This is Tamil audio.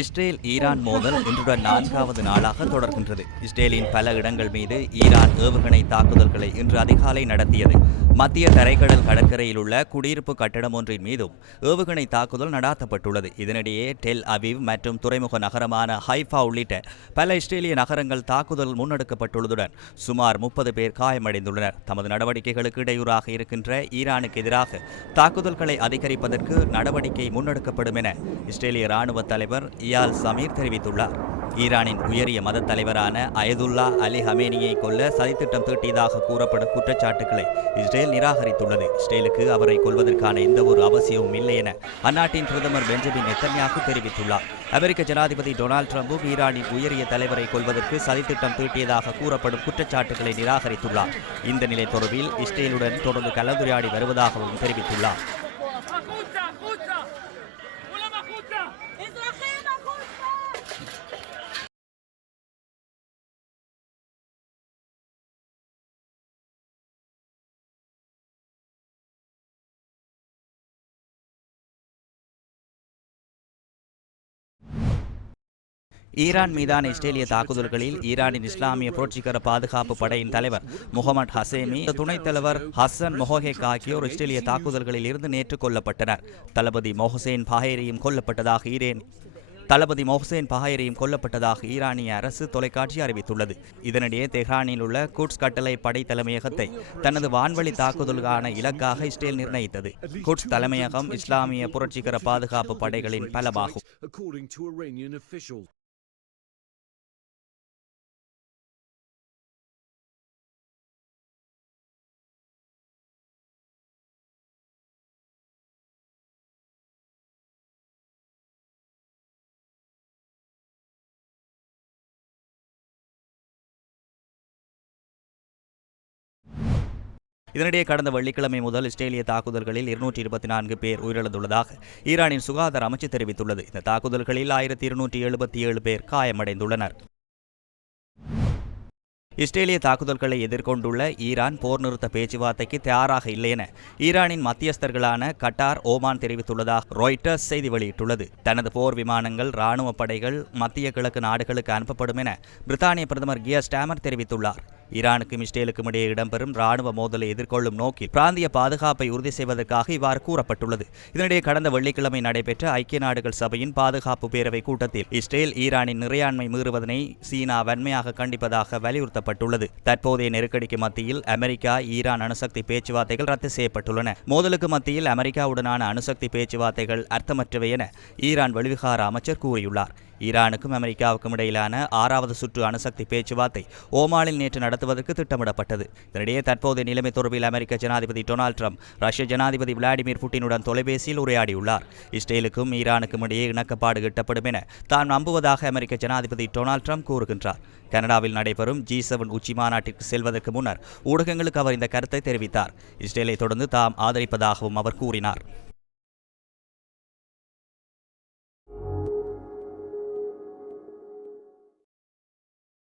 இஸ்ரேல் ஈரான் மோதல் இன்றுடன் நான்காவது நாளாக தொடர்கின்றது. இஸ்ரேலின் பல இடங்கள் மீது ஈரான் ஏவுகணை தாக்குதல்களை இன்று அதிகாலை நடத்தியது. மத்திய தரைக்கடல் கடற்கரையில் உள்ள குடியிருப்பு கட்டடம் ஒன்றின் மீதும் ஏவுகணை தாக்குதல் நடாத்தப்பட்டுள்ளது. இதனிடையே டெல் அவிவ் மற்றும் துறைமுக நகரமான ஹைஃபா உள்ளிட்ட பல இஸ்ரேலிய நகரங்கள் தாக்குதல் முன்னெடுக்கப்பட்டுள்ளதுடன் சுமார் முப்பது பேர் காயமடைந்துள்ளனர். தமது நடவடிக்கைகளுக்கு இடையூறாக இருக்கின்ற ஈரானுக்கு எதிராக தாக்குதல்களை அதிகரிப்பதற்கு நடவடிக்கை முன்னெடுக்கப்படும் என இஸ்ரேலிய ராணுவ தலைவர் இயால் சமீர் தெரிவித்துள்ளார். ஈரானின் உயரிய மத தலைவரான அயதுல்லா அலி ஹமேனியை கொல்ல சதித்திட்டம் தீட்டியதாக கூறப்படும் குற்றச்சாட்டுகளை இஸ்ரேல் நிராகரித்துள்ளது. இஸ்ரேலுக்கு அவரை கொல்வதற்கான எந்த ஒரு அவசியமும் இல்லை என அந்நாட்டின் பிரதமர் பெஞ்சமின் நெத்தன்யாகு தெரிவித்துள்ளார். அமெரிக்க ஜனாதிபதி டொனால்ட் ட்ரம்பும் ஈரானின் உயரிய தலைவரை கொல்வதற்கு சதித்திட்டம் தீட்டியதாக கூறப்படும் குற்றச்சாட்டுகளை நிராகரித்துள்ளார். இந்த நிலை தொடர்பில் இஸ்ரேலுடன் தொடர்ந்து கலந்துரையாடி வருவதாகவும் தெரிவித்துள்ளார். ஈரான் மீதான இஸ்ரேலிய தாக்குதல்களில் ஈரானின் இஸ்லாமிய புரட்சிகர பாதுகாப்பு படையின் தலைவர் முகமது ஹசேமி துணைத் தலைவர் ஹசன் மொஹேக் ஆகியோர் இஸ்ரேலிய தாக்குதல்களில் இருந்து நேற்று கொல்லப்பட்டனர். தளபதி மொஹசேன் பஹேரியும் கொல்லப்பட்டதாக ஈரேன் தளபதி மொஹசேன் பஹேரியும் கொல்லப்பட்டதாக ஈரானிய அரசு தொலைக்காட்சி அறிவித்துள்ளது. இதனிடையே தெஹ்ரானில் உள்ள கூட்ஸ் கட்டளை படை தலைமையகத்தை தனது வான்வழி தாக்குதலுக்கான இலக்காக இஸ்ரேல் நிர்ணயித்தது. குட்ஸ் தலைமையகம் இஸ்லாமிய புரட்சிகர பாதுகாப்பு படைகளின் பலமாகும். இதனிடையே கடந்த வெள்ளிக்கிழமை முதல் இஸ்ரேலிய தாக்குதல்களில் இருநூற்றி இருபத்தி நான்கு பேர் உயிரிழந்துள்ளதாக ஈரானின் சுகாதார அமைச்சு தெரிவித்துள்ளது. இந்த தாக்குதல்களில் ஆயிரத்தி இருநூற்றி எழுபத்தி ஏழு பேர் காயமடைந்துள்ளனர். இஸ்ரேலிய தாக்குதல்களை எதிர்கொண்டுள்ள ஈரான் போர் நிறுத்த பேச்சுவார்த்தைக்கு தயாராக இல்லை என ஈரானின் மத்தியஸ்தர்களான கட்டார் ஓமான் தெரிவித்துள்ளதாக ராய்ட்டர்ஸ் செய்தி வெளியிட்டுள்ளது. தனது போர் விமானங்கள் ராணுவ படைகள் மத்திய கிழக்கு நாடுகளுக்கு அனுப்பப்படும் என பிரித்தானிய பிரதமர் கியர் ஸ்டாமர் தெரிவித்துள்ளார். ஈரானுக்கும் இஸ்ரேலுக்கும் இடையே இடம்பெறும் ராணுவ மோதலை எதிர்கொள்ளும் நோக்கில் பிராந்திய பாதுகாப்பை உறுதி செய்வதற்காக இவ்வாறு கூறப்பட்டுள்ளது. இதனிடையே கடந்த வெள்ளிக்கிழமை நடைபெற்ற ஐக்கிய நாடுகள் சபையின் பாதுகாப்பு பேரவை கூட்டத்தில் இஸ்ரேல் ஈரானின் நிறையாண்மை மீறுவதனை சீனா வன்மையாக கண்டிப்பதாக வலியுறுத்தப்பட்டுள்ளது. தற்போதைய நெருக்கடிக்கு மத்தியில் அமெரிக்கா ஈரான் அணுசக்தி பேச்சுவார்த்தைகள் ரத்து செய்யப்பட்டுள்ளன. மோதலுக்கு மத்தியில் அமெரிக்காவுடனான அணுசக்தி பேச்சுவார்த்தைகள் அர்த்தமற்றவை என ஈரான் வெளிவிகார அமைச்சர் கூறியுள்ளார். ஈரானுக்கும் அமெரிக்காவுக்கும் இடையிலான ஆறாவது சுற்று அணுசக்தி பேச்சுவார்த்தை ஓமானில் நேற்று நடத்துவதற்கு திட்டமிடப்பட்டது. இதனிடையே தற்போதைய நிலைமை தொடர்பில் அமெரிக்க ஜனாதிபதி டொனால்ட் ட்ரம்ப் ரஷ்ய ஜனாதிபதி விளாடிமிர் புட்டினுடன் தொலைபேசியில் உரையாடியுள்ளார். இஸ்ரேலுக்கும் ஈரானுக்கும் இடையே இணக்கப்பாடு எட்டப்படும் என தான் நம்புவதாக அமெரிக்க ஜனாதிபதி டொனால்ட் ட்ரம்ப் கூறுகின்றார். கனடாவில் நடைபெறும் ஜி செவன் உச்சி மாநாட்டிற்கு செல்வதற்கு முன்னர் ஊடகங்களுக்கு அவர் இந்த கருத்தை தெரிவித்தார். இஸ்ரேலை தொடர்ந்து தாம் ஆதரிப்பதாகவும் அவர் கூறினார்.